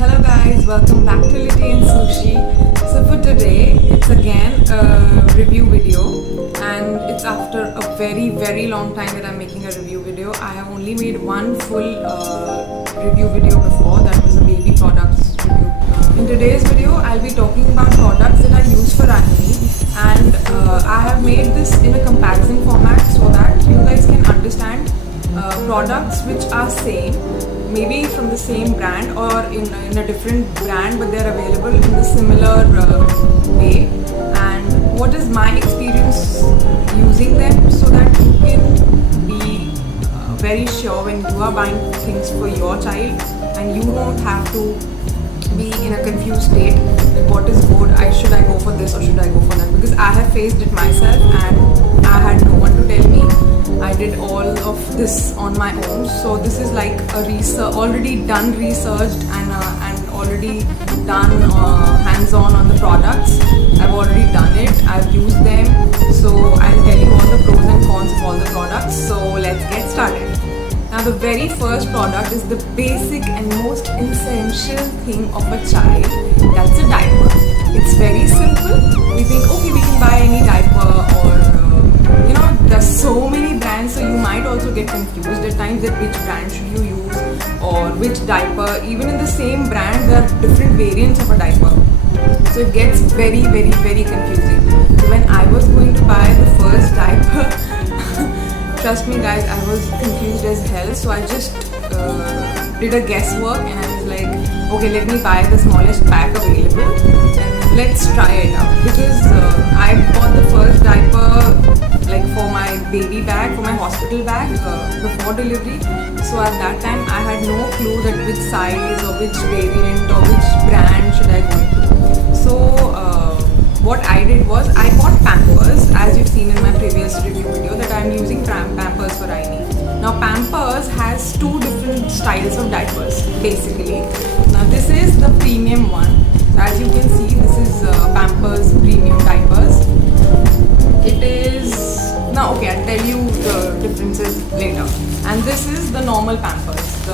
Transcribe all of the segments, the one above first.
Hello guys, welcome back to Litty and Sushi. So for today, it's again a review video, and it's after a very long time that I'm making a review video. I have only made one full review video before, that was a baby products review. In today's video, I'll be talking about products that I use for acne, and I have made this in a comparison format so that you guys can understand products which are same, maybe from the same brand or in a different brand, but they're available in the similar way, and what is my experience using them, so that you can be very sure when you are buying things for your child and you don't have to be in a confused state that what is good, should I go for this or should I go for that, because I have faced it myself and I had no one to tell me. I did all of this on my own, so this is like a already done, researched and already done hands-on on the products. I've already done it, I've used them, so I'll tell you all the pros and cons of all the products. So let's get started. Now the very first product is the basic and most essential thing of a child, that's a diaper. It's very simple. We think, okay, we can buy any diaper, or there's so many brands, so you might also get confused at times that which brand should you use or which diaper. Even in the same brand, there are different variants of a diaper, so it gets very confusing. So when I was going to buy the first diaper, trust me guys, I was confused as hell. So I just did a guesswork and I was like, okay, let me buy the smallest pack available and let's try it out, because I bought the first diaper like for my baby bag, for my hospital bag before delivery. So at that time I had no clue that which size or which variant or which brand should I go into. So what I did was I bought Pampers, as you've seen in my previous review video that I'm using Pampers for Aini. Now Pampers has two different styles of diapers basically. Now this is the premium one. As you can see, this is Pampers premium diapers. It is now okay, I'll tell you the differences later. And this is the normal Pampers.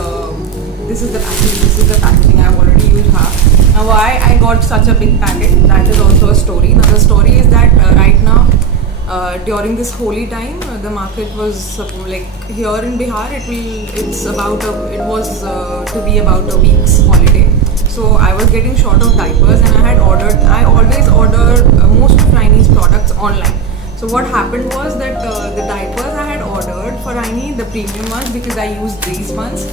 This is the packaging. I've already used half. Now why I got such a big packet, that is also a story. Now the story is that right now during this holy time, the market was like here in Bihar, it was to be about a week's holiday. So I was getting short of diapers and I always order most of Aini's products online. So what happened was that the diapers I had ordered for Aini, the premium ones, because I used these ones.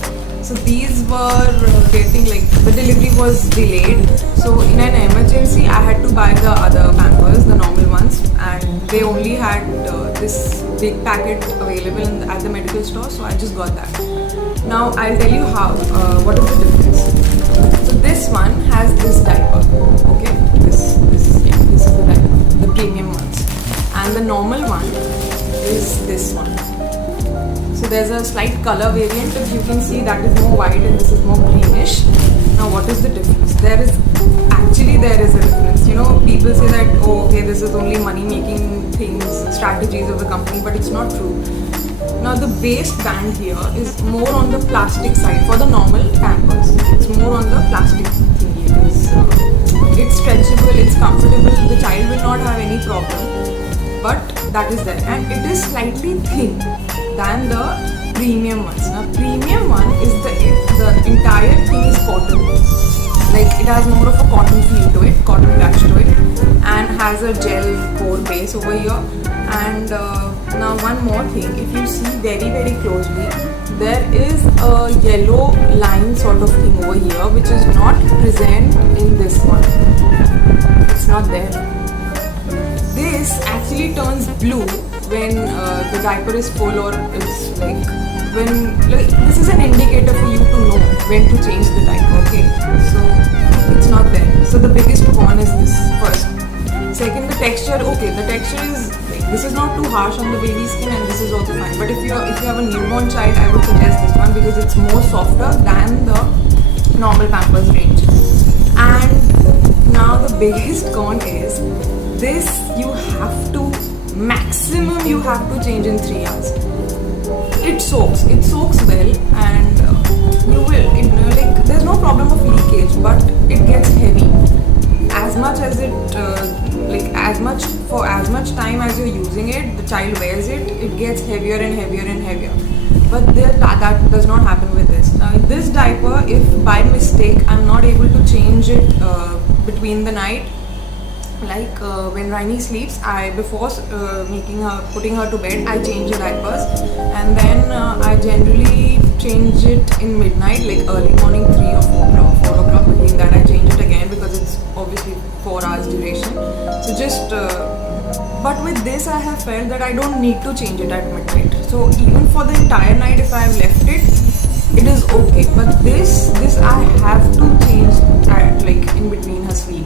So these were getting like, the delivery was delayed. So in an emergency, I had to buy the other Pampers, the normal ones, and they only had this big packet available at the medical store. So I just got that. Now I'll tell you what is the difference. So this one has this diaper, okay? This is the diaper, the premium ones. And the normal one is this one. So there's a slight color variant, if you can see, that is more white and this is more greenish. Now what is the difference? There is a difference. People say that, oh okay, this is only money making things, strategies of the company, but it's not true. Now the base band here is more on the plastic side for the normal Pampers. It's more on the plastic thingy. It's stretchable, it's comfortable, the child will not have any problem. But that is there, and it is slightly thin than the premium ones. Now premium one is the entire thing is cotton, like it has more of a cotton feel to it, cotton touch to it, and has a gel core base over here. And now one more thing, if you see very closely, there is a yellow line sort of thing over here which is not present in this one. It's not there. This actually turns blue when the diaper is full, or it's this is an indicator for you to know when to change the diaper, okay? So it's not there. So the biggest con is this first. Second, the texture, okay, the texture is this is not too harsh on the baby skin, and this is also fine. But if you have a newborn child, I would suggest this one because it's more softer than the normal Pampers range. And now the biggest con is this, you have to change in 3 hours. It soaks well, and you will, there's no problem of leaking. leakage, but it gets heavy. As much as it, for as much time as you're using it, the child wears it, it gets heavier and heavier and heavier. But that does not happen with this. Now, this diaper, if by mistake I'm not able to change it between the night, like when Rainy sleeps, before putting her to bed, I change the diapers, and then I generally change it in midnight, like early morning, 3 or 4 o'clock. Between that, I change it again because it's obviously 4 hours duration. So just, but with this, I have felt that I don't need to change it at midnight. So even for the entire night, if I have left it, it is okay. But this I have to change at, like, in between her sleep.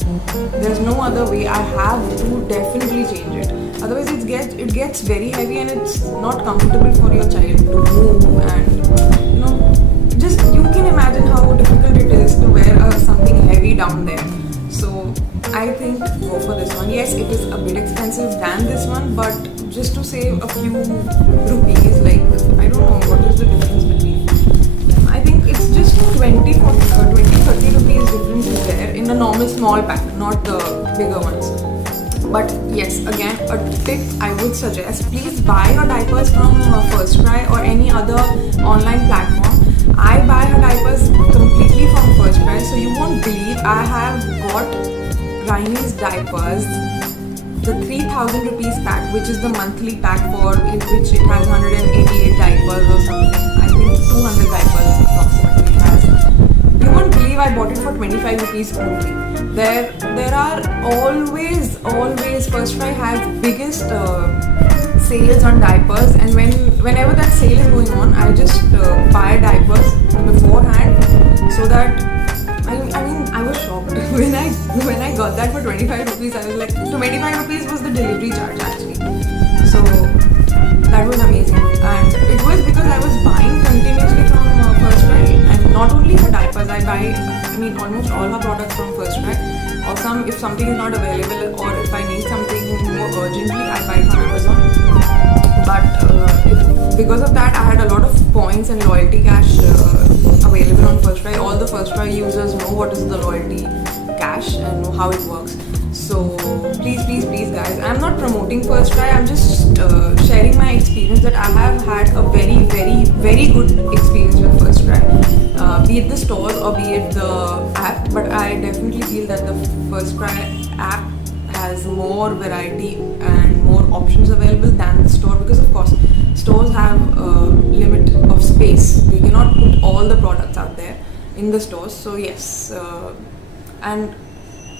There's no other way. I have to definitely change it. Otherwise, it gets very heavy and it's not comfortable for your child to move. And just you can imagine how difficult it is to wear something heavy down there. So I think go for this one. Yes, it is a bit expensive than this one, but just to save a few rupees, like, I don't know what is the difference between. I think it's just 20, 30 rupees difference is there in a normal small pack, not the bigger ones. But yes, again, a tip I would suggest, please buy your diapers from FirstCry or any other online platform. I buy her diapers completely from FirstCry, so you won't believe I have got Rainy's diapers, the 3000 rupees pack, which is the monthly pack which it has 188 diapers or something. I think 200 diapers approximately it has. You won't believe I bought it for 25 rupees only. There are always FirstCry has biggest sales on diapers, and whenever that sale is going on, I just buy diapers beforehand, so that I was shocked when I got that for 25 rupees. I was like, 25 rupees was the delivery charge actually. So that was amazing, and it was because I was buying continuously from FirstCry, and not only for diapers. I buy almost all her products from FirstCry. Or if something is not available, or if I need something more urgently, I buy it from Amazon. But because of that, I had a lot of points and loyalty cash available on FirstCry. All the FirstCry users know what is the loyalty cash and know how it works. So please guys, I'm not promoting FirstCry, I'm just sharing my experience that I have had a very, very, very good experience with FirstCry, be it the stores or be it the app. But I definitely feel that the FirstCry app has more variety and more options available than the store, because of course stores have a limit of space. They cannot put all the products out there in the stores. So yes, and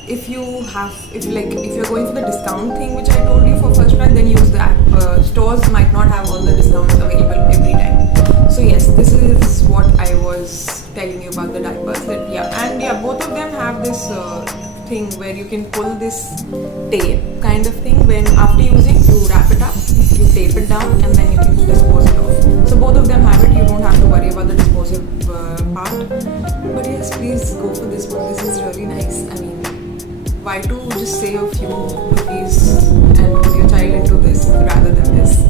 if you're going for the discount thing which I told you for FirstCry, then use the app. Stores might not have all the discounts available every time. So yes, this is what I was telling you about the diapers. Both of them have this thing where you can pull this tape kind of thing. When after using, you wrap it up, you tape it down, and then you can dispose it off. So both of them have it. You don't have to worry about the disposal part. But yes, please go for this one. This is really nice. Why to just save a few rupees and put your child into this rather than this?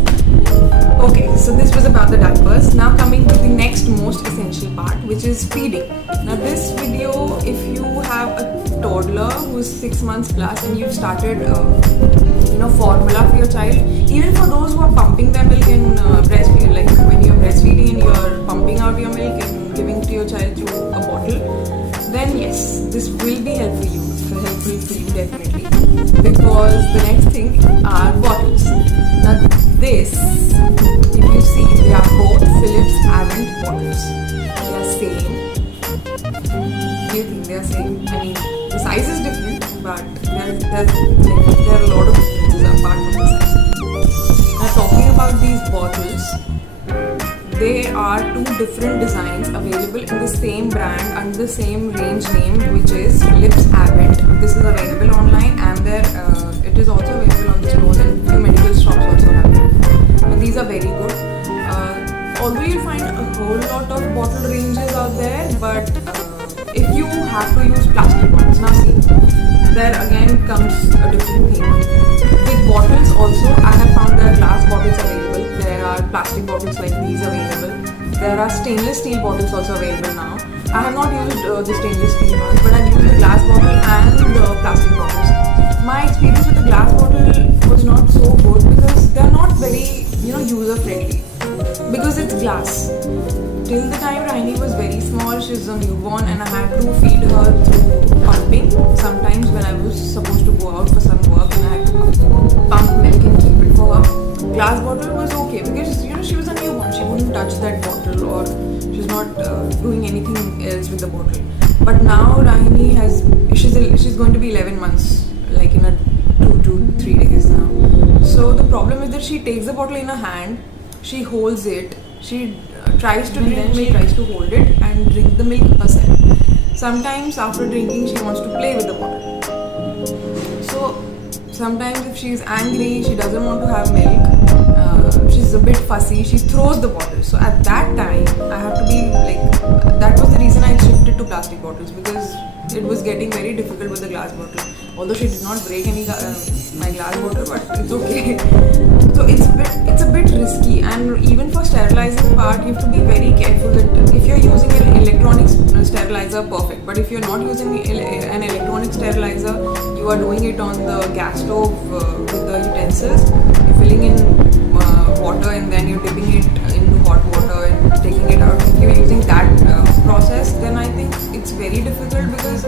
Okay, so this was about the diapers. Now coming to the next most essential part, which is feeding. Now this video, if you have a toddler who's 6 months plus and you've started formula for your child, even for those who are pumping their milk in breastfeed, like when you're breastfeeding and you're pumping out your milk and giving to your child through a bottle, then yes, this will be helpful for you definitely, because the next thing are bottles. Now this, if you see, they are both Philips Avent bottles. They are same. Do you think they are same? The size is different, but there are a lot of differences apart from the size. Now talking about these bottles, there are 2 different designs available in the same brand under the same range name, which is Philips Avent. This is available online, and it is also available on the stores, and few medical shops also have it. But these are very good. Although you find a whole lot of bottle ranges out there, but if you have to use plastic bottles, now see, there again comes a different thing. With bottles also, I have found there are glass bottles available. There are plastic bottles like these available. There are stainless steel bottles also available now. I have not used the stainless steel ones, but I've used the glass bottle and the plastic bottles. My experience with the glass bottle was not so good because they're not very, user friendly. Because it's glass. Till the time Raini was very small, she's a newborn, and I had to feed her through pumping. Sometimes when I was supposed to go out for some work and I had to pump milk and keep it for her. Glass bottle was okay because she was a newborn. She wouldn't touch that bottle or she's not doing anything else with the bottle. But now Raini she's going to be 11 months, like in a 2 to 3 days now. So the problem is that she takes the bottle in her hand, she holds it, she tries to drink milk, tries to hold it and drink the milk herself. Sometimes after drinking she wants to play with the bottle. So sometimes if she's angry, she doesn't want to have milk, she's a bit fussy, she throws the bottle. So at that time I have to be like, that was the reason I shifted to plastic bottles, because it was getting very difficult with the glass bottle. Although she did not break any my glass bottle, but it's okay. So it's a bit risky, and even for sterilizing part you have to be very careful that if you're using an electronic sterilizer, perfect, but if you're not using an electronic sterilizer, you are doing it on the gas stove with the utensils, you're filling in water and then you're dipping it into hot water and taking it out. If you're using that process, then I think it's very difficult because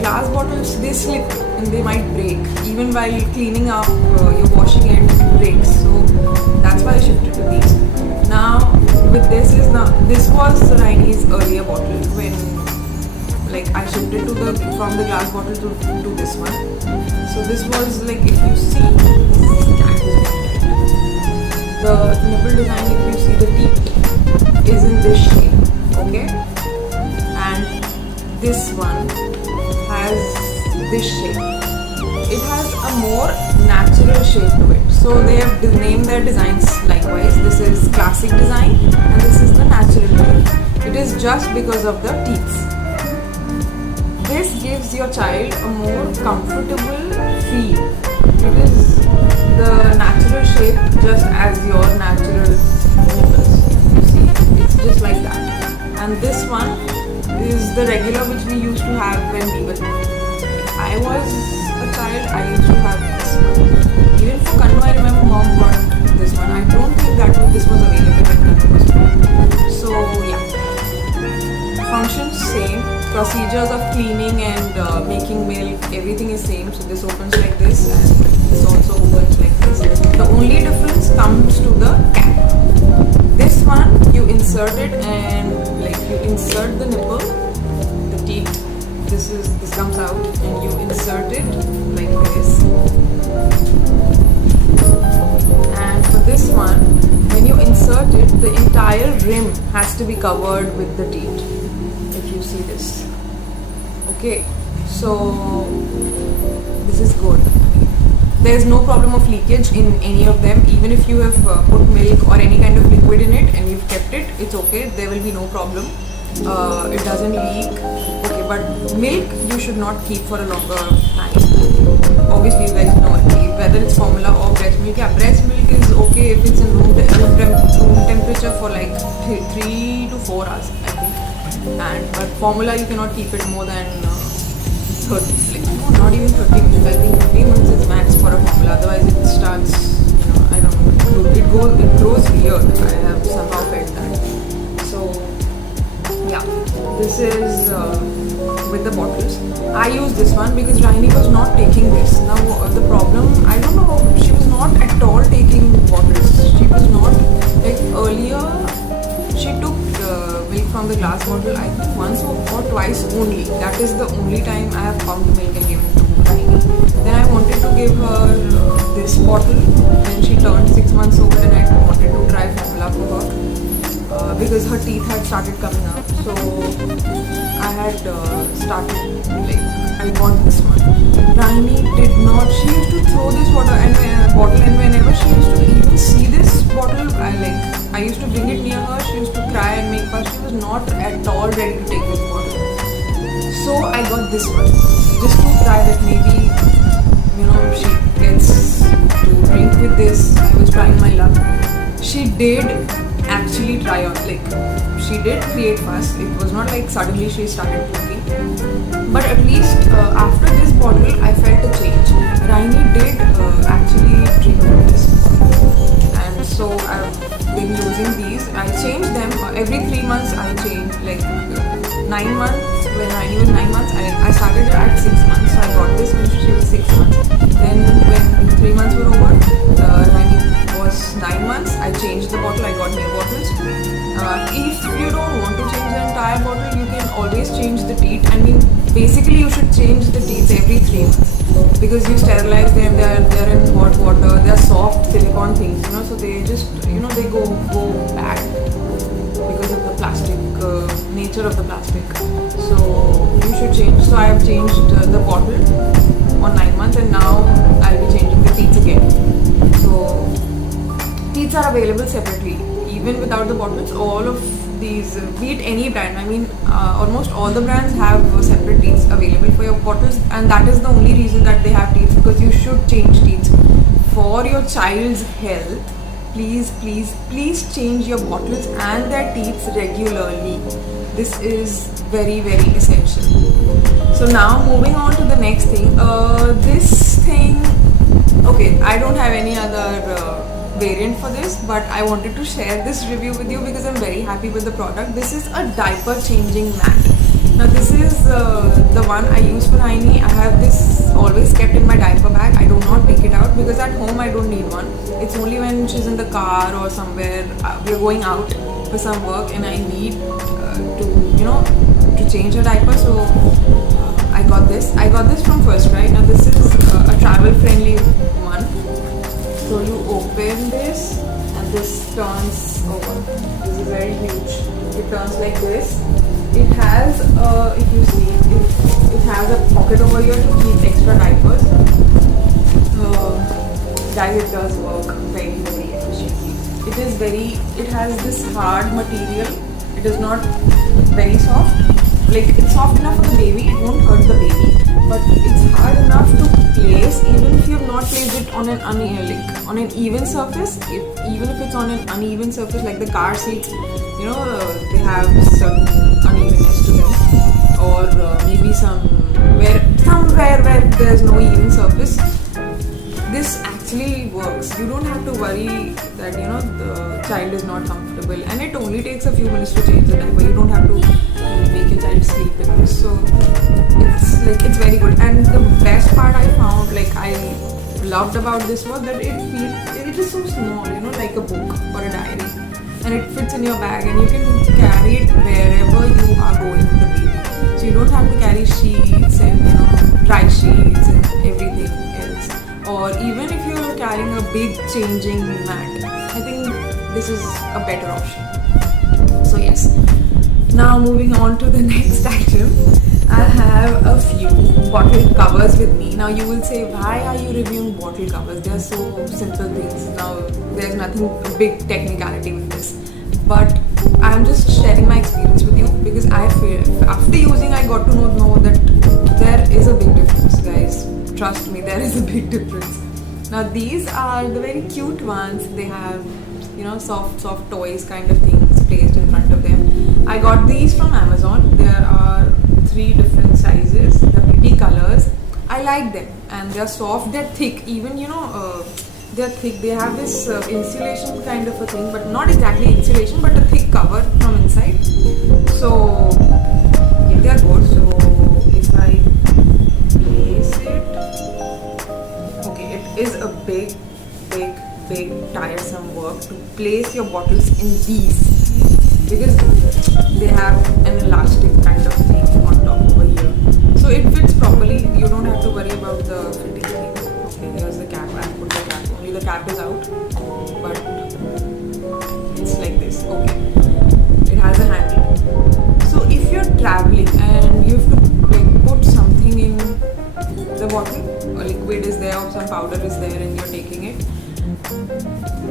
glass bottles, they slip and they might break. Even while cleaning up, you're washing it breaks. So that's why I shifted to these. Now with this was Raini's earlier bottle when I shifted from the glass bottle to this one. So this was like, if you see, the nipple design, if you see, the teeth is in this shape, okay, and this one has this shape. It has a more natural shape to it, so they have named their designs likewise. This is classic design and this is the natural design. It is just because of the teeth. This gives your child a more comfortable feel. It is the natural shape just as your natural nipples. You see, it's just like that. And this one is the regular which we used to have when we were I was a child, I used to have this one. Even for Kannu, I remember mom bought this one. I don't think this was available when Kannu was born. So yeah, functions same. Procedures of cleaning and making milk, everything is same. So this opens like this and this also opens like this. The only difference comes to the cap. This one you insert it and you insert the nipple, the teeth. This comes out and you insert it like this. And for this one, when you insert it, the entire rim has to be covered with the teeth. If you see this. Okay, so this is good. There is no problem of leakage in any of them. Even if you have put milk or any kind of liquid in it and you've kept it, it's okay. There will be no problem. It doesn't leak. Okay, but milk you should not keep for a longer time. Obviously, you guys know whether it's formula or breast milk. Yeah, breast milk is okay if it's in room temperature for like 3 to 4 hours, I think. But formula you cannot keep it more than 30, not even 30 minutes. I think 30 minutes is max for a formula. Otherwise it starts, I don't know, it grows weird. I have somehow felt that. So yeah, this is with the bottles. I use this one because Raini was not taking this. Now the problem, I don't know, she was not at all taking bottles. She was not, earlier she took milk from the glass bottle, I think once or twice only. That is the only time I have pumped milk and given to Raini. Then I wanted to give her this bottle. When she turned 6 months old and I wanted to try formula for her because her teeth had started coming up. So I had started, I bought this one. Raini did not, she used to throw this bottle and whenever she used to even see this bottle, I used to bring it near her, she used to cry and make fuss. She was not at all ready to take this bottle. So I got this one, just to try that maybe, she gets to drink with this. I was trying my luck. She did actually try on. Like, she did create fast. It was not like suddenly she started cooking. But at least after this bottle, I felt a change. Raini did actually drink this, and so I've been using these. I changed them every 3 months. I change, like 9 months. When Raini was 9 months, I started at 6 months. So I got this when she was 6 months. Then when 3 months were over, Raini was 9 months. I changed the bottle. I got new bottles. If you don't want to change the entire bottle, you can always change the teat. I mean, basically you should change the teats every 3 months, because you sterilize them. They're in hot water. They're soft silicone things, so they just they go bad because of the plastic nature of the plastic. So you should change. So I have changed the bottle on 9 months, and now I'll be changing the teats again. So teats are available separately, even without the bottles. All of these, be it any brand, I mean almost all the brands have separate teats available for your bottles, and that is the only reason that they have teats, because you should change teats for your child's health. Please change your bottles and their teats regularly. This is very, very essential. So now moving on to the next thing. This thing, okay, I don't have any other variant for this, but I wanted to share this review with you because I'm very happy with the product. This is a diaper changing mat. Now this is the one I use for Raini. I have this always kept in my diaper bag. I do not take it out because at home I don't need one. It's only when she's in the car or somewhere, we're going out for some work and I need to change her diaper. So I got this. I got this from First Cry. Now this is a travel friendly one. So you open this and this turns over. This is very huge. It turns like this. It has, if you see, it has a pocket over here to keep extra diapers. Guys, it does work very, very efficiently. It has this hard material. It is not very soft. Like, it's soft enough for the baby. It won't hurt the baby. But it's hard enough to place, even if you have not placed it on an even surface. Even if it's on an uneven surface, like the car seats, they have some unevenness to them, or maybe somewhere where there's no even surface. This actually works. You don't have to worry that the child is not comfortable, and it only takes a few minutes to change the diaper. You don't have to make your child sleep in this. So it's very good. And the best part I found, I loved about this was that it is so small, like a book or a diary, and it fits in your bag, and you can carry it wherever you are going with the baby. So you don't have to carry sheets and dry sheets and everything else. Or even if you're carrying a big changing mat, I think this is a better option. So yes. Now moving on to the next item, I have a few bottle covers with me. Now you will say, why are you reviewing bottle covers? They are so simple things. Now there's nothing big technicality with this. But I'm just sharing my experience with you because I feel after using I got to know that there is a big difference, guys. Trust me, there is a big difference. Now these are the very cute ones. They have soft toys kind of things placed in front of them. I got these from Amazon. There are 3 different sizes. They're pretty colors. I like them, and they're soft. They're thick. Even they're thick. They have this insulation kind of a thing, but not exactly insulation, but a thick cover from inside. So yeah, they're good. So if I place it, okay, it is a big tiresome work to place your bottles in these, because they have an elastic kind of thing on top over here. So it fits properly. You don't have to worry about the fitting thing. Okay, here's the cap. I put the cap. Only the cap is out, but it's like this. Okay, it has a handle. So if you're traveling and you have to put something in the bottle, a liquid is there or some powder is there, and you're taking it,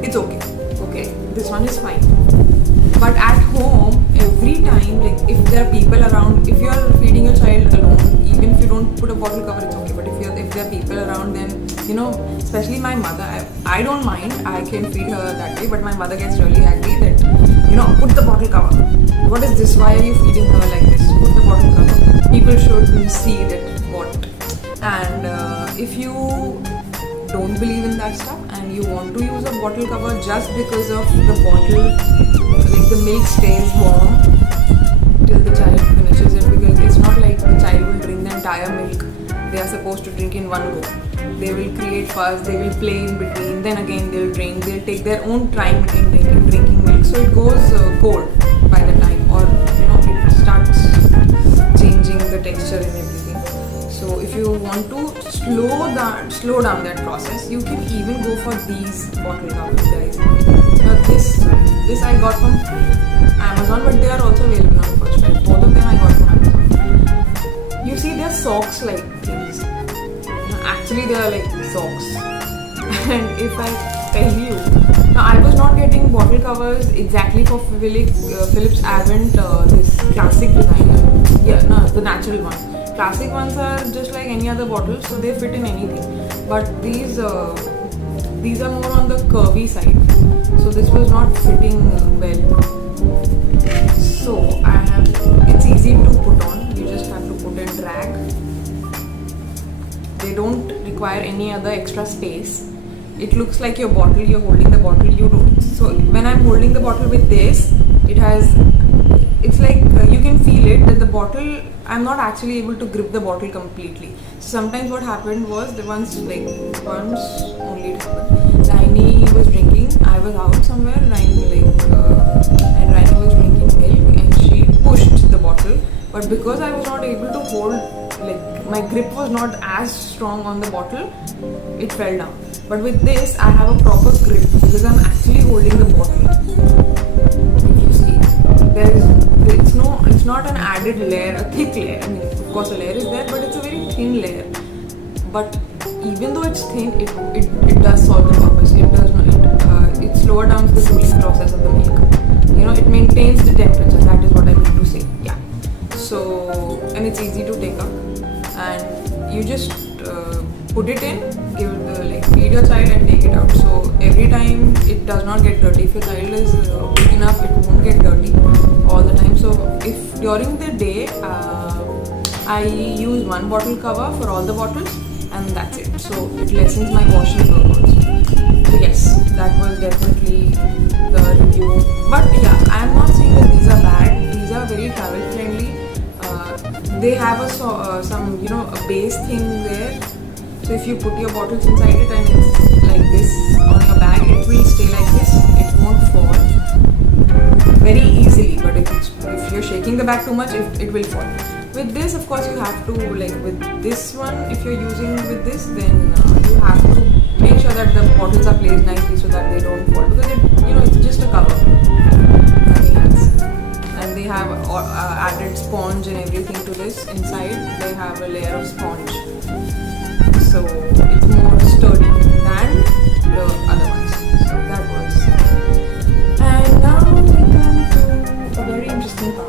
it's okay. This one is fine. But at home, every time, if there are people around, if you're feeding your child alone, even if you don't put a bottle cover, it's okay. But if there are people around, then especially my mother, I don't mind. I can feed her that way. But my mother gets really angry that this, why are you feeding her like this? Put the bottle cover. People should see that what. And if you don't believe in that stuff and you want to use a bottle cover just because of the bottle, like the milk stays warm till the child finishes it, because it's not like the child will drink the entire milk. They are supposed to drink in one go. They will create fuss, they will play in between, then again they'll drink, they'll take their own time in drinking milk, so it goes cold by the time, or it starts changing the texture and everything. So if you want to slow down that process, you can even go for these bottle covers, guys. This I got from Amazon, but they are also available on First Try. Both of them I got from Amazon. You see, they're socks like things. Actually, they are like socks. And if I tell you, now I was not getting bottle covers exactly for Philips Avent, this classic design. Yeah, no, the natural one. Classic ones are just like any other bottle, so they fit in anything. But these are more on the curvy side, so this was not fitting well. So it's easy to put on. You just have to put and drag. They don't require any other extra space. It looks like your bottle. You're holding the bottle. You don't. So when I'm holding the bottle with this, it's like you can feel it that the bottle, I'm not actually able to grip the bottle completely. So sometimes what happened was once only it happened. Rainy was drinking. I was out somewhere. And Rainy was drinking milk, and she pushed the bottle. But because I was not able to hold, my grip was not as strong on the bottle, it fell down. But with this, I have a proper grip because I'm actually holding the bottle. If you see, it's not an added layer, a thick layer. I mean, of course, a layer is there, but it's a very thin layer. But even though it's thin, it does solve the purpose. It slows down the cooling process of the milk. It maintains the temperature. That is what I mean to say. Yeah. So, and it's easy to take up, and you just put it in, feed your child and take it out. So every time it does not get dirty. If your child is big enough, it won't get dirty all the time. So if during the day I use one bottle cover for all the bottles, and that's it. So it lessens my washing work also. So yes, that was definitely the review. But yeah, I am not saying that these are bad. These are very travel friendly. They have a base thing there. So if you put your bottles inside it and it's like this on your bag, it will stay like this. It won't fall very easily. But if you're shaking the bag too much, it will fall. With this, of course, you have to, with this one, if you're using with this, then you have to make sure that the bottles are placed nicely so that they don't fall, because it's just a cover, nothing else. And they have added sponge and everything to this inside. They have a layer of sponge, so it's more sturdy than the other ones. So that was. And now we come to a very interesting part.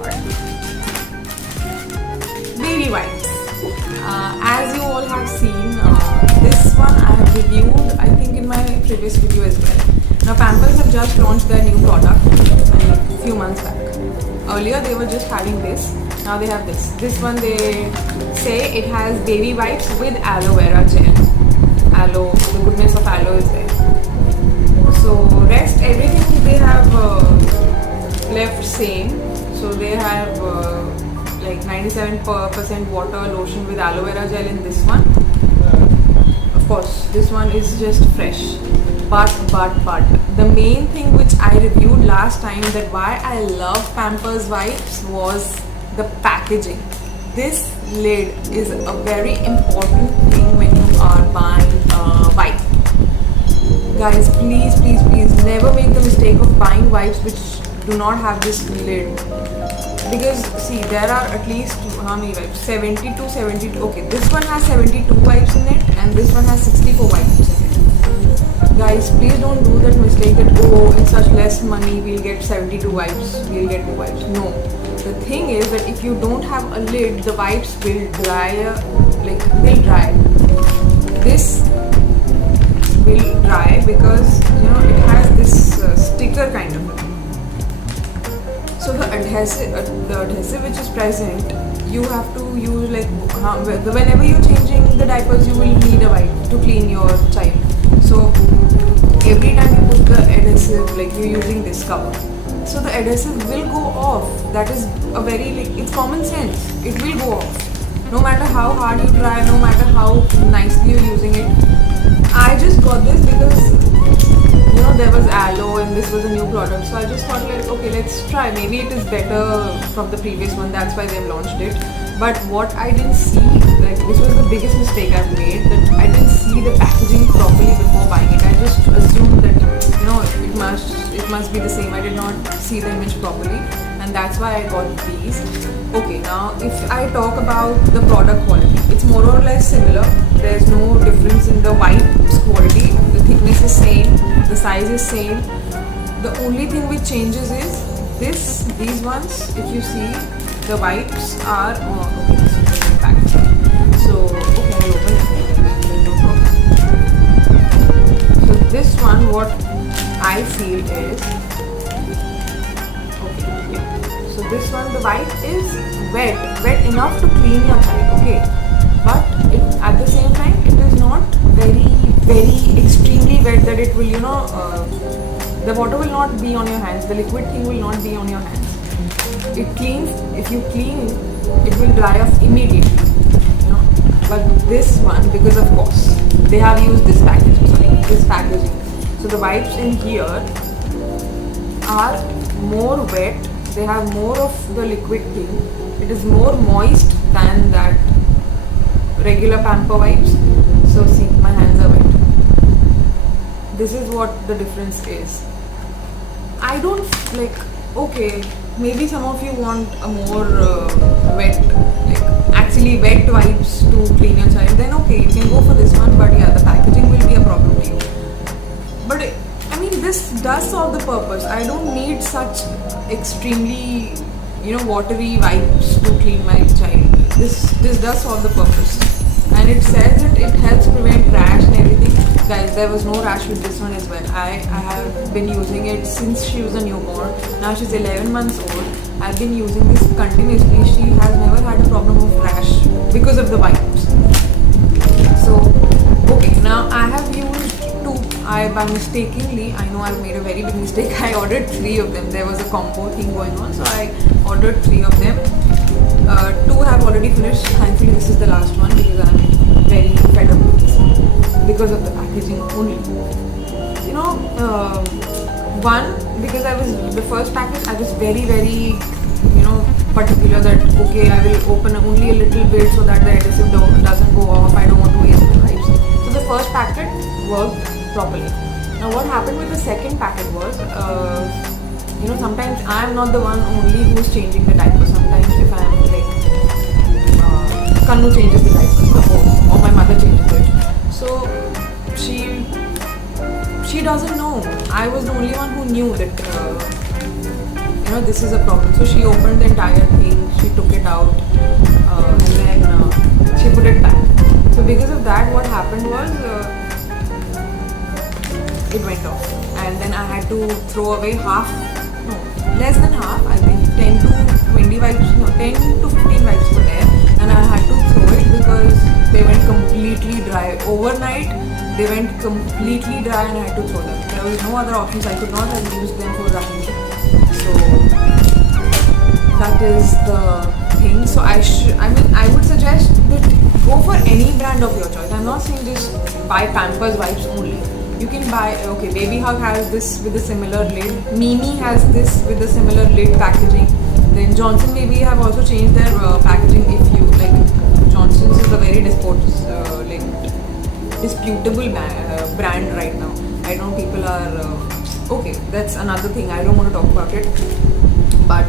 Baby wipes. As you all have seen, this one I have reviewed, I think, in my previous video as well. Now Pampers have just launched their new product a few months back. Earlier they were just having this. Now they have this. This one, they say it has baby wipes with aloe vera gel. Aloe, the goodness of aloe is there. So rest everything they have left same. So they have 97% water lotion with aloe vera gel in this one. Of course, this one is just fresh. But the main thing which I reviewed last time, that why I love Pampers wipes, was the packaging. This lid is a very important thing when you are buying a wipe. Guys, please never make the mistake of buying wipes which do not have this lid. Because see, there are at least how many wipes? 72. Okay, this one has 72 wipes in it, and this one has 64 wipes in it. Guys, please don't do that mistake that, it's such less money, we'll get 72 wipes, we'll get 2 wipes. No. The thing is that if you don't have a lid, the wipes will dry, they'll dry. This will dry because it has this sticker kind of thing. So the adhesive which is present, you have to use like whenever you're changing the diapers, you will need a wipe to clean your child. So every time you put the adhesive, like you're using this cover, so the adhesive will go off. That is a very it's common sense. It will go off. No matter how hard you try, no matter how nicely you're using it. I just got this because there was aloe and this was a new product, so I just thought like, okay, let's try. Maybe it is better from the previous one, that's why they've launched it. But what I didn't see, like this was the biggest mistake I've made, that I didn't see the packaging properly before buying it. I just assumed that it must be the same. I did not see the image properly, and that's why I got these. Okay, now if I talk about the product quality, it's more or less similar. There's no difference in the wipes quality. The thickness is same, the size is same. The only thing which changes is these ones. If you see, the wipes are okay, this is the packaging. So okay, I'll open it. No problem. So this one, what I feel is okay. Yeah. So this one, the wipe is wet enough to clean your child. Okay, but at the same time, it is not very extremely wet that it will the water will not be on your hands. The liquid thing will not be on your hands. It cleans. If you clean, it will dry off immediately. But this one, because of course they have used this packaging. So the wipes in here are more wet. They have more of the liquid thing. It is more moist than that regular pamper wipes. So see, my hands are wet. This is what the difference is. I don't like, okay, maybe some of you want a more actually wet wipes to clean your child, then okay, you can go for this one. But yeah, the packaging will be a problem to you. But I mean, this does solve the purpose. I don't need such extremely watery wipes to clean my child. This does solve the purpose, and it says it helps prevent rash and everything. Guys, there was no rash with this one as well. I have been using it since she was a newborn. Now she's 11 months old. I've been using this continuously. She has never had a problem of rash because of the wipes. So okay, now I have used two. By mistakenly, I know I've made a very big mistake. I ordered 3 of them. There was a combo thing going on, so I ordered 3 of them. 2 have already finished. Thankfully, this is the last one because I'm very fed up with this one because of the packaging only. One, because the first package, I was very particular that okay, I will open only a little bit so that the adhesive doesn't go off. I don't want to waste the wipes. So the first packet worked properly. Now what happened with the second packet was, sometimes I am not the one only who's changing the diaper. Sometimes if I am Kanu changes the diaper, or my mother changes it. So she doesn't know. I was the only one who knew that this is a problem. So she opened the entire thing, she took it out, and then she put it back. So because of that, what happened was it went off, and then I had to throw away less than half. I think 10 to 20 wipes, 10 to 15 wipes were there, and I had to throw it because they went completely dry. Overnight, they went completely dry, and I had to throw them. There was no other options. I could not have used them for running. So that is the thing. So I would suggest that go for any brand of your choice. I'm not saying just buy Pampers wipes only. You can buy, okay, Baby Hug has this with a similar lid. Mimi has this with a similar lid packaging. Then Johnson Baby have also changed their packaging. If you like, Johnson's is a very disputable brand right now. I know people are okay. That's another thing. I don't want to talk about it. But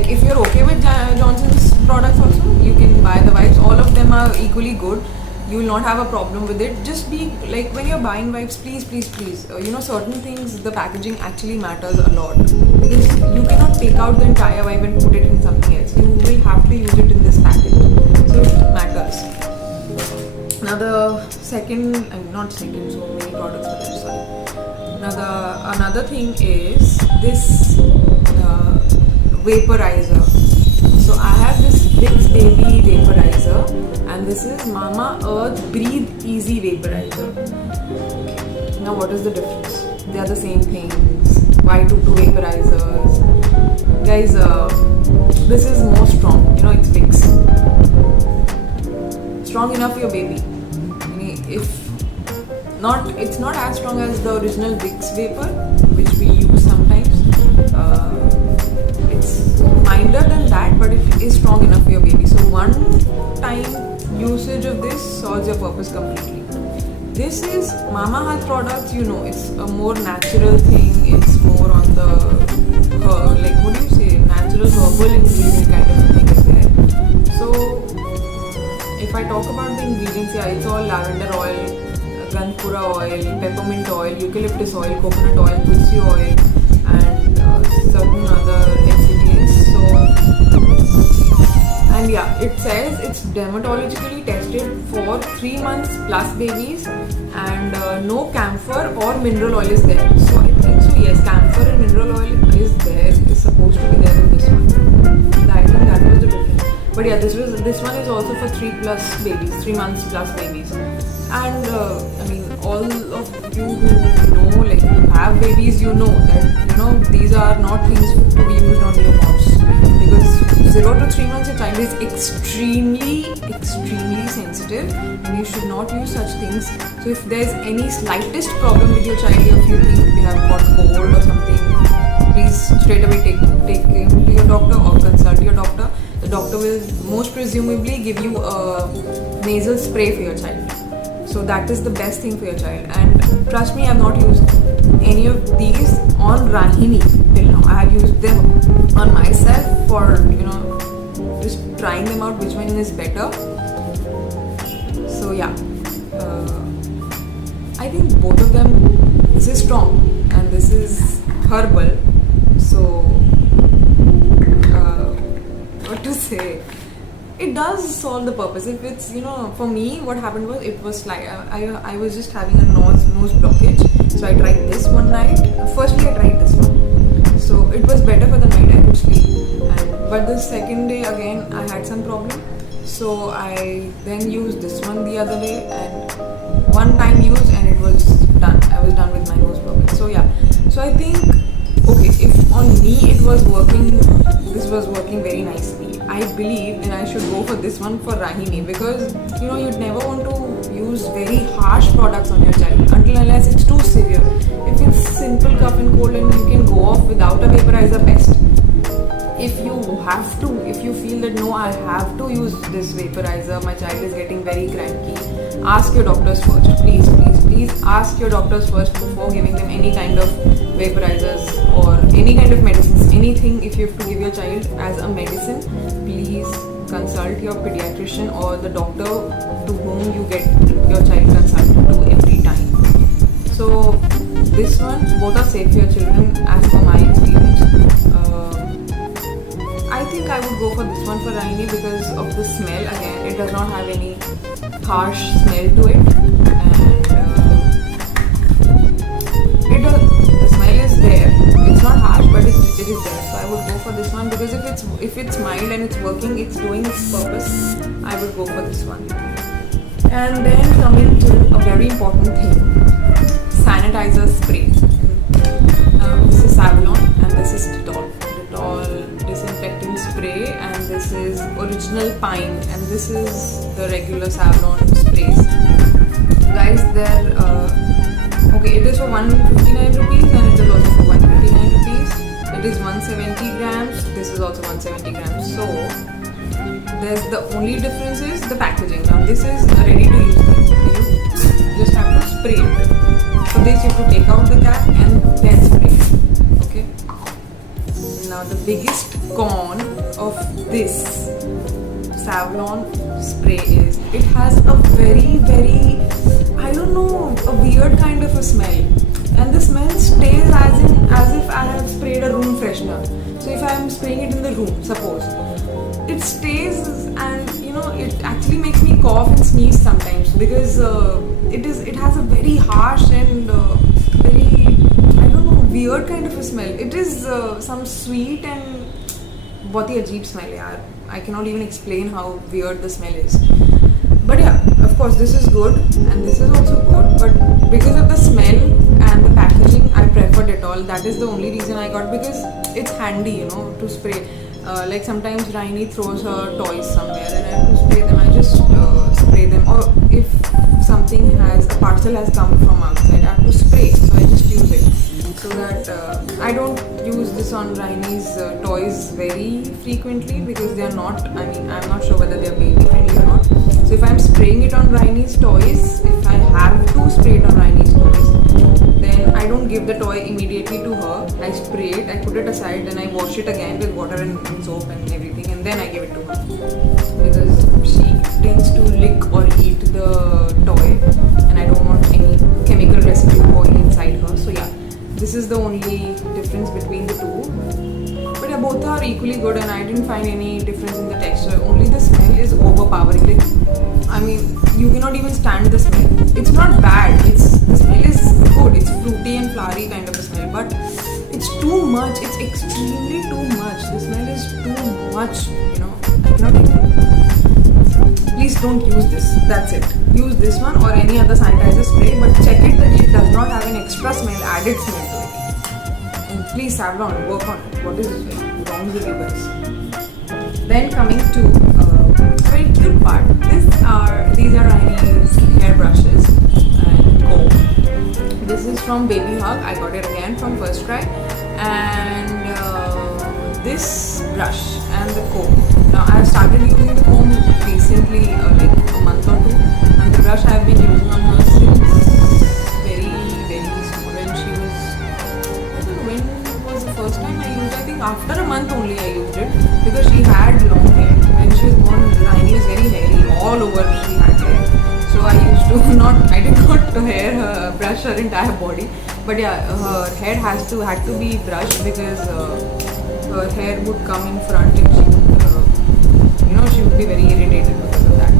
if you're okay with Johnson's products also, you can buy the wipes. All of them are equally good. You will not have a problem with it. Just be like, when you're buying wipes, please, certain things, the packaging actually matters a lot, because you cannot take out the entire wipe and put it in something else. You will have to use it in this package, so it matters. Now the second, so many products for that, sorry. Now another thing is this vaporizer. So I have this Vicks Baby Vaporizer, and this is Mama Earth Breathe Easy Vaporizer. Okay. Now what is the difference? They are the same things. Why two vaporizers? Guys, this is more strong. You know, it's Vicks. Strong enough for your baby. It's not as strong as the original Vicks Vapor, which we use sometimes. It's milder than that, but it is strong enough for your baby. So one time usage of this solves your purpose completely. This is Mamaearth products, you know, it's a more natural thing. It's more on the natural herbal ingredient kind of thing is there. So if I talk about the ingredients, yeah, it's all lavender oil, Ganpura oil, peppermint oil, eucalyptus oil, coconut oil, tulsi oil, and certain other excipients. And yeah, it says it's dermatologically tested for 3 months plus babies, and no camphor or mineral oil is there. So I think so. Yes, camphor and mineral oil is there. Is supposed to be there in this one. I think that was the difference. But yeah, this one is also for 3 months plus babies. And all of you who know, like who have babies, you know that these are not things to be used on newborns, because 0 to 3 months your child is extremely sensitive, and you should not use such things. So if there's any slightest problem with your child, if you think they have got cold or something, please straight away take him to your doctor or consult your doctor. The doctor will most presumably give you a nasal spray for your child. So that is the best thing for your child. And trust me, I have not used any of these on Rahini till now. I have used them on myself for just trying them out, which one is better. So yeah, I think both of them. This is strong and this is herbal. So what to say? It does solve the purpose. If it's, for me, what happened was, it was like I was just having a nose blockage. So I tried this one night. Firstly, I tried this one. So it was better for the night I could sleep. But the second day again, I had some problem. So I then used this one the other day, and one time used and it was done. I was done with my nose blockage. So yeah. So I think, okay, if on me it was working, this was working very nicely, I believe then I should go for this one for Rahini, because you'd never want to use very harsh products on your child unless it's too severe. If it's simple cough and cold and you can go off without a vaporizer, best. If you feel that no, I have to use this vaporizer, my child is getting very cranky, ask your doctors first. Please ask your doctors first before giving them any kind of vaporizers or any kind of medicines. Anything, if you have to give your child as a medicine, please consult your pediatrician or the doctor to whom you get your child consulted to every time. So this one, both are safe for your children as per my experience. I think I would go for this one for Rahini because of the smell. Again, it does not have any harsh smell to it, and the smell is there. It's not harsh, but it is there. So I would go for this one, because if it's mild and it's working, it's doing its purpose, I would go for this one. And then coming to a very important thing, sanitizer spray. This is Savlon and this is Dettol disinfecting spray, and this is original pine, and this is the regular Savlon sprays. Guys, they're okay, it is for 159 rupees and it is also for 159 rupees. It is 170 grams, this is also 170 grams. So the only difference is the packaging. Now this is ready to use thing. You just have to spray it. For this you have to take out the cap and then spray it. Okay. Now the biggest con of this Savlon spray is it has a very, a weird kind of a smell, and the smell stays as if I have sprayed a room freshener. So if I am spraying it in the room, suppose, it stays, and it actually makes me cough and sneeze sometimes, because it has a very harsh and very weird kind of a smell. It is some sweet and बहुत ही अजीब smell है यार. I cannot even explain how weird the smell is. But yeah, of course this is good and this is also good, but because of the smell and the packaging, I prefer Dettol. That is the only reason I got, because it's handy, you know, to spray. Like sometimes Raini throws her toys somewhere and I have to spray them. I just spray them. Or if something has, a parcel has come from outside, I have to spray, so I just use it. So that I don't use this on Raini's toys very frequently, because they are not, I mean, I'm not sure whether they are baby friendly or not. So if I'm spraying it on Raini's toys, if I have to spray it on Raini's toys, then I don't give the toy immediately to her. I spray it, I put it aside, then I wash it again with water and soap and everything, and then I give it to her, because she tends to lick or eat the toy and I don't want any chemical residue going inside her. So yeah, this is the only difference between the two. But yeah, both are equally good and I didn't find any difference in the texture. Only the smell is overpowering. Like, I mean, you cannot even stand the smell. It's not bad. The smell is good. It's fruity and flowery kind of a smell. But it's too much. It's extremely too much. The smell is too much. You know, I cannot even. Please don't use this. That's it. Use this one or any other sanitizer spray, but check it that it does not have an extra smell, added smell to it. And please, Savlon, work on it. What is wrong with you guys? Then coming to a very cute part. These are Raini's hair brushes and comb. This is from Baby Hug. I got it again from First Cry. And this brush and the comb. Now I have started using the comb recently, like a month or two, and the brush I have been using on her since very small. When she was, I don't know when was the first time I used. I think after a month only I used it, because she had long hair. When she was born, Raini was very hairy all over. She had hair, so I used to I did not brush her entire body. But yeah, her head had to be brushed, because her hair would come in front and she would be very irritated because of that.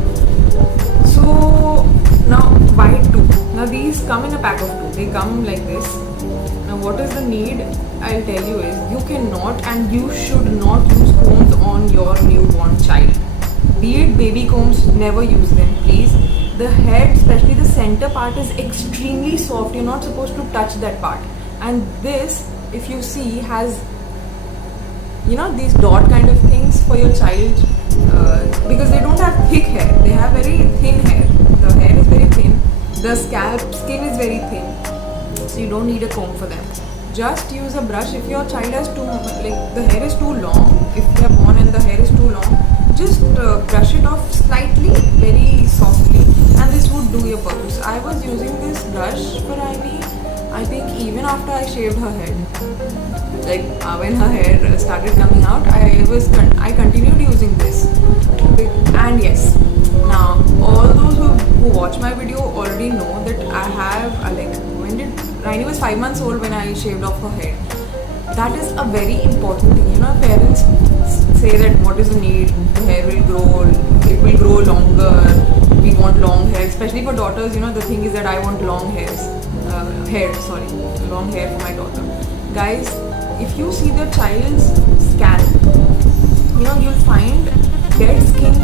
So now why two? Now these come in a pack of two. They come like this. Now what is the need? I'll tell you is, you cannot and you should not use combs on your newborn child. Be it baby combs, never use them, please. The head, especially the center part, is extremely soft. You're not supposed to touch that part. And this, if you see, has these dot kind of things for your child, because they don't have thick hair. They have very thin hair. The hair is very thin. The skin is very thin. So you don't need a comb for them. Just use a brush. If your child has the hair is too long, if they are born and the hair is too long, just brush it off slightly, very softly, and this would do your purpose. I was using this brush for Ivy, I think even after I shaved her head. Like when her hair started coming out, I continued using this. And yes, now all those who watch my video already know that I have Raini was 5 months old when I shaved off her hair. That is a very important thing. Parents say that what is the need? The hair will grow, it will grow longer. We want long hair, especially for daughters. The thing is that I want long hair for my daughter. Guys, if you see the child's scalp, you'll find dead skin,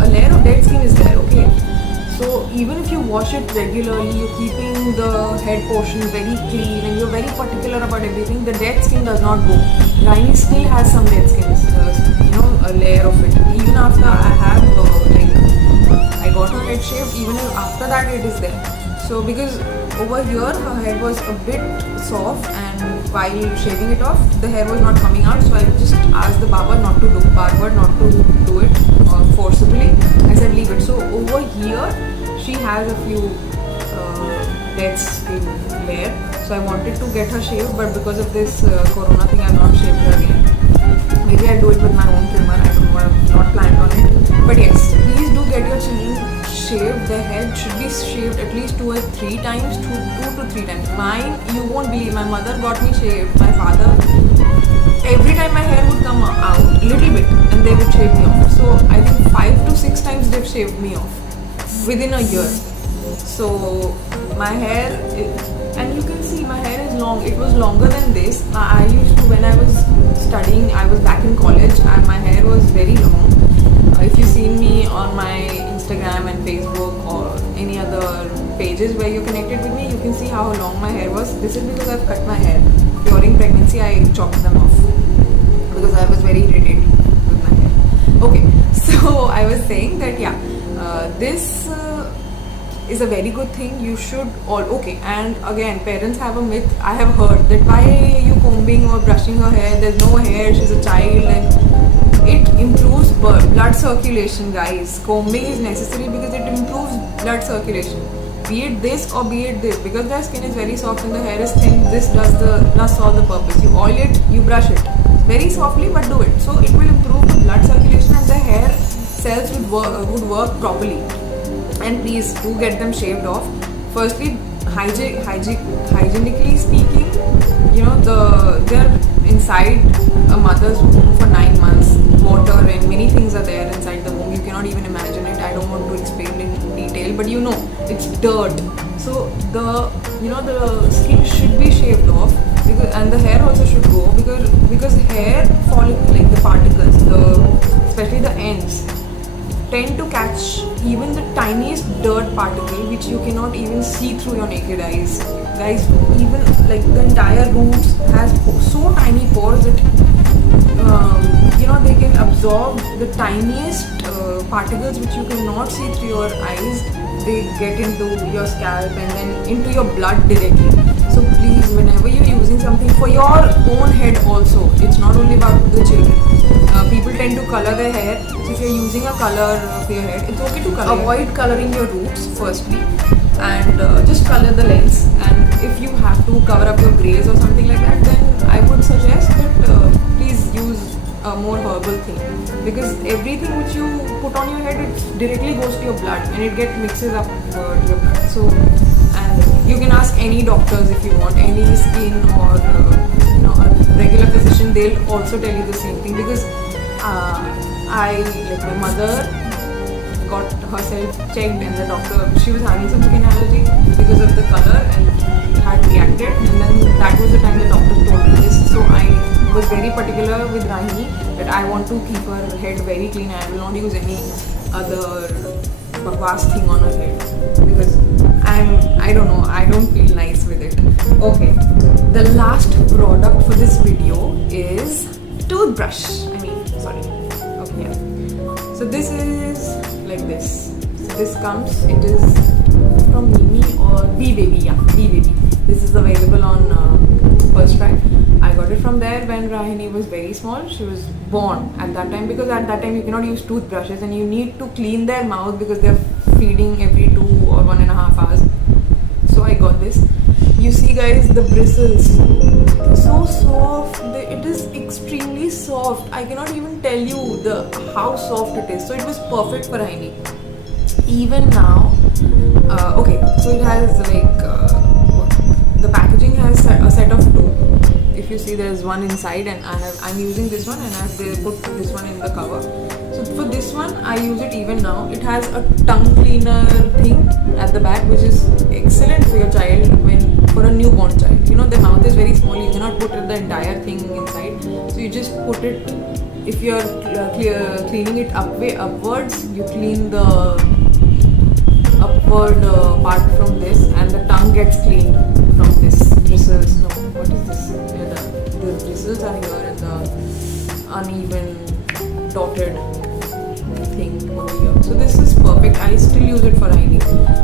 a layer of dead skin is there, okay? So even if you wash it regularly, you're keeping the head portion very clean and you're very particular about everything, the dead skin does not go. Raini still has some dead skin, a layer of it. Even after I got her head shaved, even after that it is there. So because over here her head was a bit soft, and while shaving it off, the hair was not coming out, so I just asked the barber not to do it forcibly. I said leave it. So over here she has a few dead skin layer, so I wanted to get her shaved, but because of this corona thing, I've not shaved her again. Maybe I'll do it with my own trimmer, I don't know, I've not planned on it. But yes, please do get your children shaved. Their head should be shaved at least 2 to 3 times. Mine, you won't believe, my mother got me shaved. My father, every time my hair would come out a little bit and they would shave me off. So I think 5 to 6 times they've shaved me off within a year. So my hair, and you can see my hair is long. It was longer than this. I used to, when I was studying, I was back in college. how long my hair was. This is because I've cut my hair. During pregnancy, I chopped them off because I was very irritated with my hair. Okay, so I was saying that this is a very good thing. You should all okay. And again, parents have a myth. I have heard that why are you combing or brushing her hair? There's no hair. She's a child, and it improves blood circulation, guys. Combing is necessary because it improves blood circulation. Be it this or be it this, because their skin is very soft and the hair is thin. This does solve the purpose. You oil it, you brush it very softly, but do it. So it will improve the blood circulation and the hair cells would work properly. And please do get them shaved off. Firstly, hygienically speaking, they're inside a mother's womb for 9 months. Water and many things are there inside the womb. You cannot even imagine it. I don't want to explain in detail, but it's dirt. So the skin should be shaved off, and the hair also should go because hair follicle, like the particles, especially the ends, tend to catch even the tiniest dirt particle which you cannot even see through your naked eyes. Guys, even like the entire roots has so tiny pores that they can absorb the tiniest particles which you cannot see through your eyes. They get into your scalp and then into your blood directly. So please, whenever you're using something for your own head also, it's not only about the children. People tend to color their hair. So if you're using a color for your head, it's okay to color. Avoid coloring your roots firstly, and just color the lens. And if you have to cover up your grays or something like that, then I would suggest that please use a more herbal thing, because everything which you put on your head, it directly goes to your blood and it mixes up to your blood. So, and you can ask any doctors if you want, any skin or a regular physician, they'll also tell you the same thing, because my mother got herself checked and the doctor, she was having some skin allergy because of the color and had reacted, and then that was the time the doctor told me this. So I was very particular with Rahini that I want to keep her head very clean. I will not use any other vast thing on her head because I don't know, I don't feel nice with it. Okay, the last product for this video is toothbrush. Okay, yeah. So this is like this. So this comes, it is from Mimi or B-Baby, B-Baby. This is available on First Try. I got it from there when Rahini was very small. She was born at that time, because at that time you cannot use toothbrushes and you need to clean their mouth because they're feeding every 2 or 1.5 hours. So I got this. You see guys, the bristles, so soft. It is extremely soft. I cannot even tell you how soft it is. So it was perfect for Rahini. Even now, okay, so it has the packaging has a set of 2. If you see, there is one inside, and I'm using this one, and I put this one in the cover. So for this one, I use it even now. It has a tongue cleaner thing at the back, which is excellent for your child for a newborn child. The mouth is very small. You cannot put the entire thing inside. So you just put it. If you're cleaning it upwards, you clean the upward part from this, and the tongue gets cleaned from this. Bristles. No, what is this? The bristles are here, and the uneven dotted thing over here. So this is perfect. I still use it for Rahini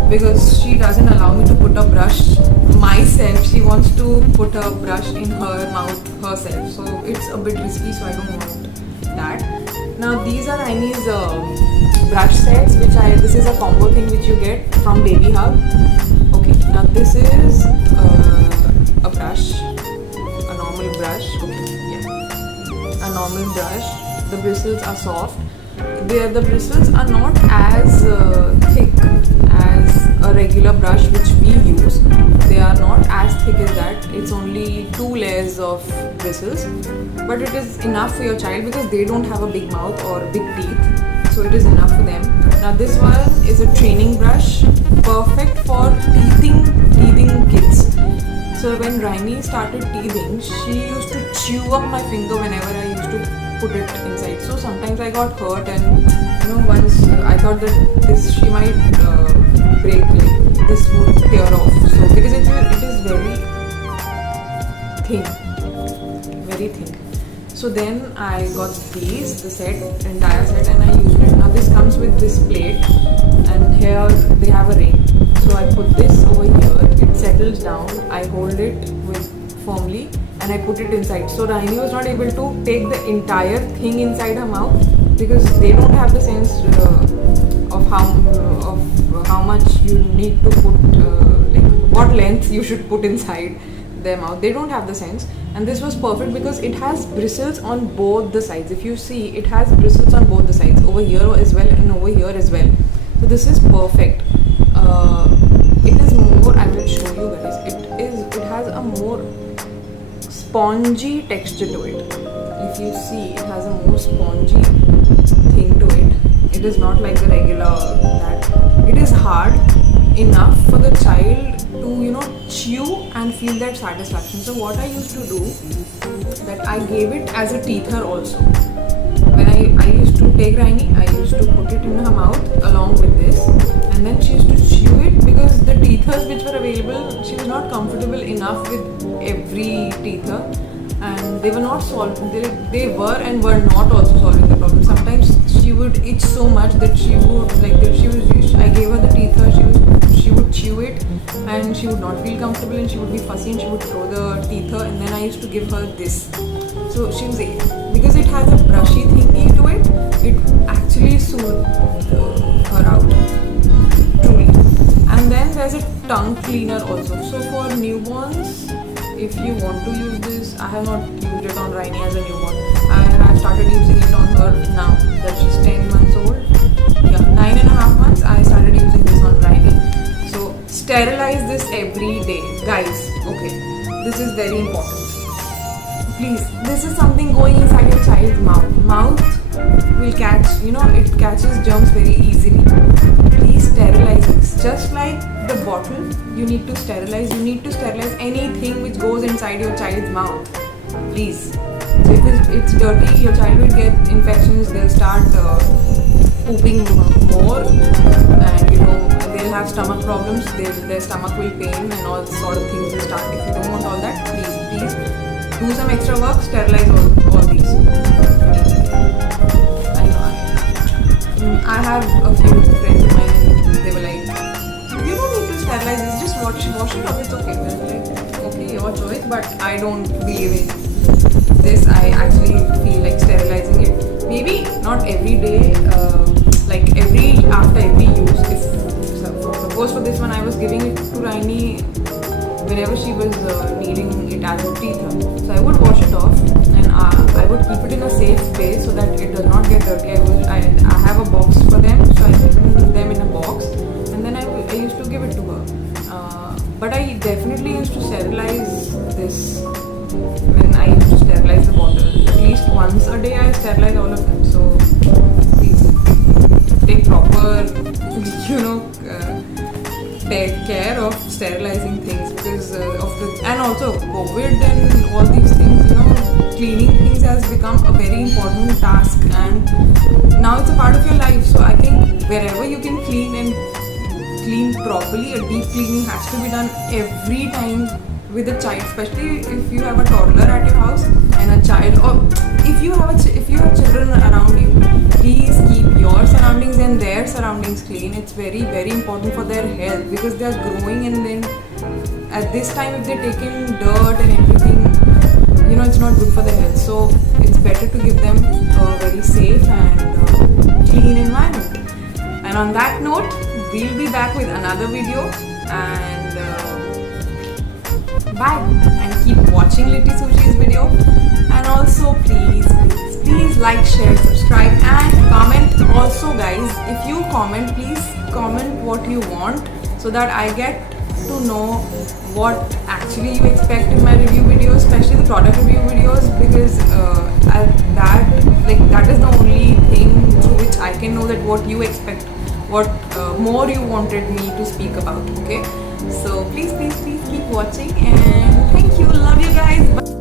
because she doesn't allow me to put a brush myself. She wants to put a brush in her mouth herself. So it's a bit risky, so I don't want that. Now these are Rahini's brush sets, this is a combo thing which you get from Baby Hug. Okay, now this is a brush, a normal brush. Okay, yeah, a normal brush. The bristles are soft. The bristles are not as thick as a regular brush which we use. They are not as thick as that. It's only 2 layers of bristles, but it is enough for your child because they don't have a big mouth or big teeth, so it is enough for them. Now this one is a training brush, perfect for teething kids. So when Rahini started teething, she used to chew up my finger whenever I used to put it inside. So sometimes I got hurt, and once I thought that she might break, like this would tear off. So because it is very thin. So then I got these, the entire set, and I used it. Now this comes with this plate, and here they have a ring. So I put this over here, it settles down, I hold it firmly, and I put it inside. So Raini was not able to take the entire thing inside her mouth because they don't have the sense of how much you need to put, like what length you should put inside their mouth. They don't have the sense, and this was perfect because it has bristles on both the sides. If you see, it has bristles on both the sides, over here as well and over here as well. So this is perfect. It is more, I will show you guys, it has a more spongy texture to it. If you see, it has a more spongy thing to it. It is not like the regular that. It is hard enough for the child to chew and feel that satisfaction. So what I used to do, that I gave it as a teether also. When I used to take Raini, I used to put it in her mouth along with this, and then she used to chew it because the teethers which were available, she was not comfortable enough with every teether, and they were not solving. They were and were not also solving the problem. Sometimes she would itch so much that she would I gave her the teether, she would chew it and she would not feel comfortable and she would be fussy and she would throw the teether, and then I used to give her this. So she was, because it has a brushy thingy to it, it actually soothed her out, truly. And then there's a tongue cleaner also. So for newborns, if you want to use this, I have not used it on Raini as a newborn. I have started using it on her now that she's 10 months old. Yeah, 9.5 months, I started using this on Raini. So sterilize this every day. Guys, okay, this is very important. Please, this is something going inside your child's mouth. Mouth will catch, it catches germs very easily. Please sterilize this. Just like the bottle, you need to sterilize. You need to sterilize anything which goes inside your child's mouth. Please. So if it's dirty, your child will get infections. They'll start pooping more, and they'll have stomach problems. Their stomach will pain, and all sort of things will start. If you don't want all that, please do some extra work, sterilize all these. I have a few friends of mine and they were like, you don't need to sterilize this, just wash it off, it's okay. I was like, okay, your choice, but I don't believe in this. I actually feel like sterilizing it. Maybe not every day, like after every use. Suppose for this one I was giving it to Raini whenever she was needing it as a teether. So I would wash it off and I would keep it in a safe place so that it does not get dirty. I have a box for them, so I put them in a box, and then I used to give it to her. But I definitely used to sterilize this when I used to sterilize the bottle. At least once a day I sterilize all of them. So please take proper, take care of sterilizing things because and also COVID and all these things, cleaning things has become a very important task, and now it's a part of your life. So I think wherever you can clean properly, a deep cleaning has to be done every time with a child, especially if you have a toddler at your house and a child, or if you have children around you. Please keep your surroundings and their surroundings clean. It's very, very important for their health because they are growing, and then at this time if they're taking dirt and everything, it's not good for their health. So it's better to give them a very safe and clean environment. And on that note, we'll be back with another video, and bye, and keep watching Litty Sushi's video. And also please like, share, subscribe and comment. Also guys, if you comment, please comment what you want so that I get to know what actually you expect in my review videos, especially the product review videos, because that is the only thing through which I can know that what you expect, what more you wanted me to speak about. Okay, so please keep watching, and thank you, love you guys. Bye.